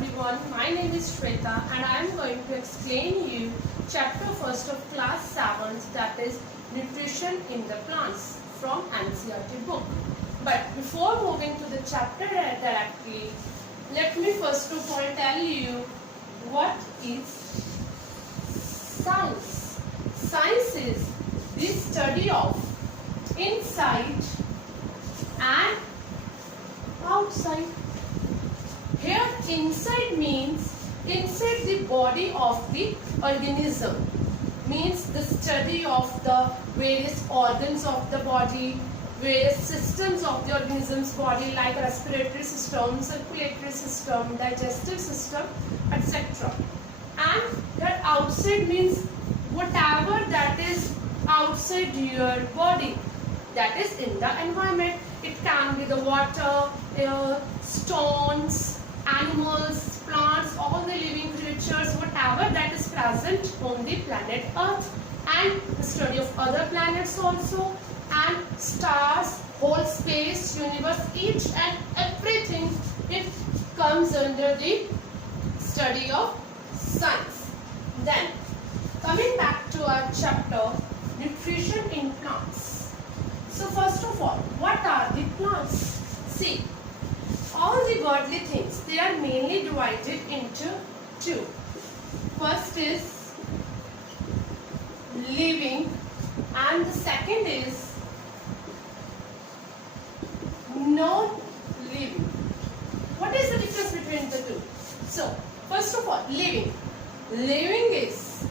everyone, my name is Shweta and I am going to explain you chapter 1st of class 7, that is nutrition in the plants from NCERT book. But before moving to the chapter directly, let me first of all tell you what is science. Science is the study of inside and outside. Here inside means inside the body of the organism, means the study of the various organs of the body, various systems of the organism's body like respiratory system, circulatory system, digestive system, etc. And that outside means whatever that is outside your body, that is in the environment. It can be the water, air, stones, animals, plants, all the living creatures, whatever that is present on the planet Earth, and the study of other planets also, and stars, whole space, universe, each and everything, it comes under the study of science. Then coming back to our chapter, nutrition in plants. So first of all, what are the plants? See, all the worldly things, they are mainly divided into two. First is living and the second is non-living. What is the difference between the two? So, first of all, living. Living is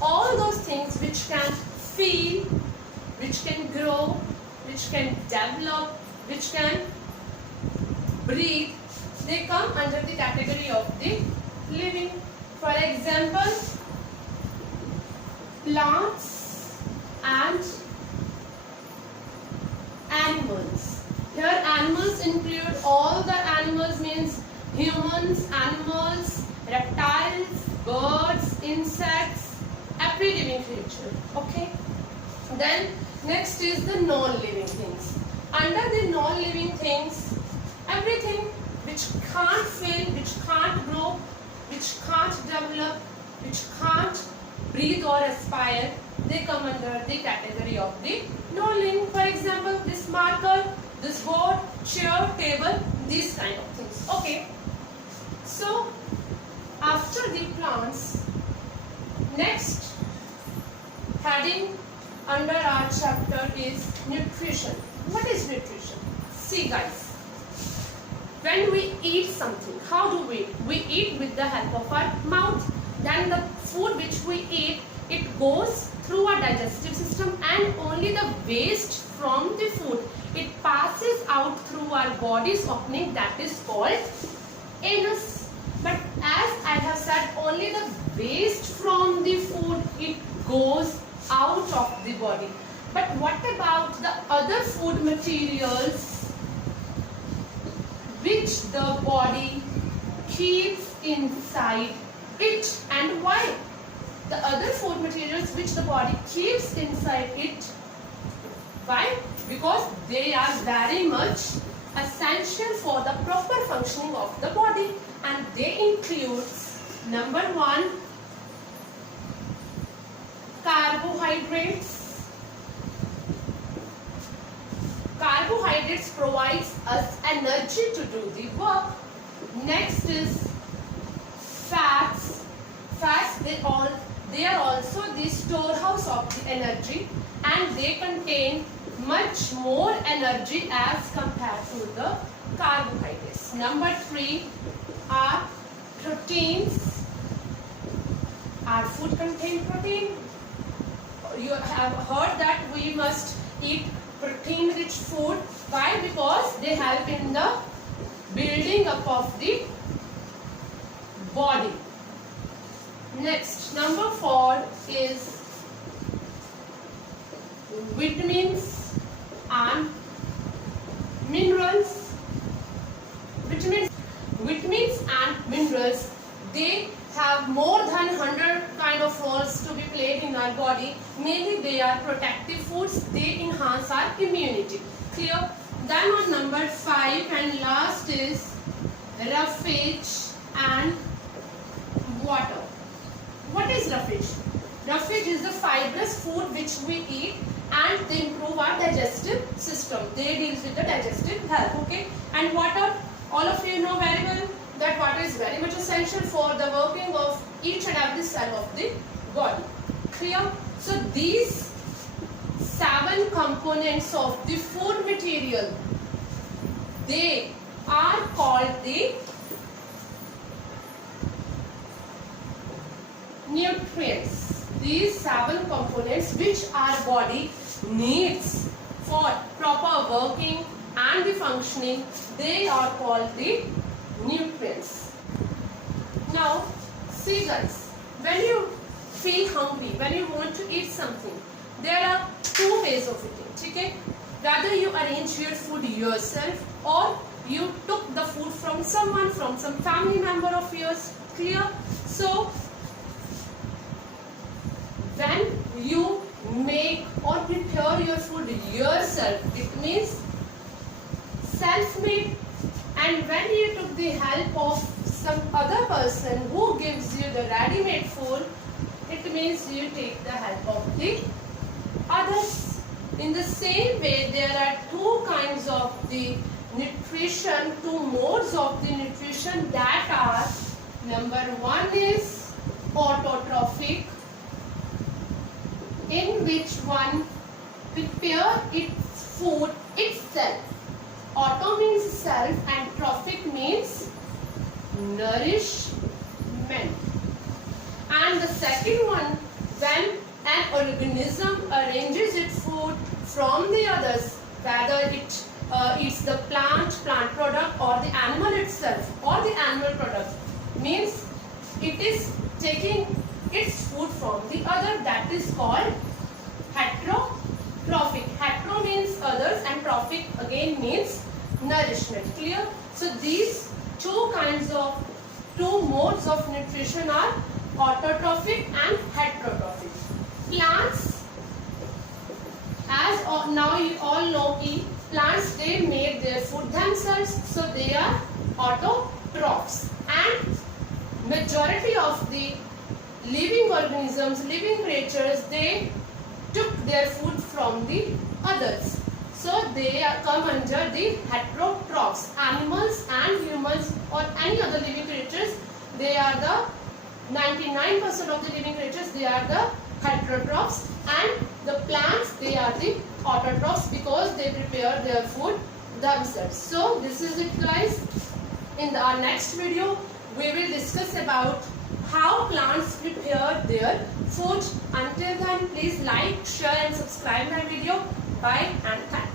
all those things which can feel, which can grow, which can develop, which can breathe, they come under the category of the living. For example, plants and animals. Here animals include all the animals, means humans, animals, reptiles, birds, insects, every living creature. Okay. Then next is the non-living things. Under the non-living things, everything which can't feel, which can't grow, which can't develop, which can't breathe or aspire, they come under the category of the non-living. For example, this marker, this board, chair, table, these kind of things. Okay. So, after the plants, next heading under our chapter is nutrition. What is nutrition? See guys, when we eat something, how do we eat? We eat with the help of our mouth. Then the food which we eat, it goes through our digestive system and only the waste from the food, it passes out through our body's opening, that is called anus. But as I have said, only the waste from the food, it goes out of the body. But what about the other food materials which the body keeps inside it, and why? The other food materials which the body keeps inside it, why? Because they are very much essential for the proper functioning of the body, and they include number 1, carbohydrates. Carbohydrates provides us energy to do the work. Next is fats. Fats, they are also the storehouse of the energy, and they contain much more energy as compared to the carbohydrates. Number 3 are proteins. Our food contains protein. You have heard that we must eat protein-rich food. Why? Because they help in the building up of the body. Next, number 4 is vitamins and minerals. Vitamins and minerals, they have more than 100 kind of roles to be played in our body. Mainly they are protective foods, they enhance our immunity. Clear? Then on number 5 and last is roughage and water. What is roughage? Roughage is the fibrous food which we eat and they improve our digestive system. They deal with the digestive health. Okay. And water, all of you know very well that water is very much essential for the working of each and every cell of the body. Clear? So these 7 components of the food material, they are called the nutrients. These 7 components which our body needs for proper working and the functioning, they are called the nutrients. Now, see guys, when you feel hungry, when you want to eat something, there are 2 ways of eating. Okay? Rather you arrange your food yourself or you took the food from someone, from some family member of yours. Clear? So, when you make or prepare your food yourself, it means self-made. And when you took the help of some other person who gives you the ready-made food, it means you take the help of the others. In the same way, there are 2 kinds of the nutrition, 2 modes of the nutrition, that are, number 1 is autotrophic, in which one prepare its food itself. Auto means self and trophic means nourishment. And the second one, when an organism arranges its food from the others, whether it eats the plant product or the animal itself or the animal product, means it is taking its food from the other, that is called heterotrophic. Hetero means others and trophic again means nourishment. Clear? So these 2 modes of nutrition are autotrophic and heterotrophic. Plants, as now you all know, plants, they make their food themselves, so they are autotrophs. And majority of the living organisms, living creatures, they took their food from the others. So they come under the heterotrophs. Animals and humans or any other living creatures, they are the 99% of the living creatures, they are the heterotrophs, and the plants, they are the autotrophs because they prepare their food themselves. So this is it guys. In our next video, we will discuss about how plants prepare their food. Until then, please like, share and subscribe my video. Bye and thanks.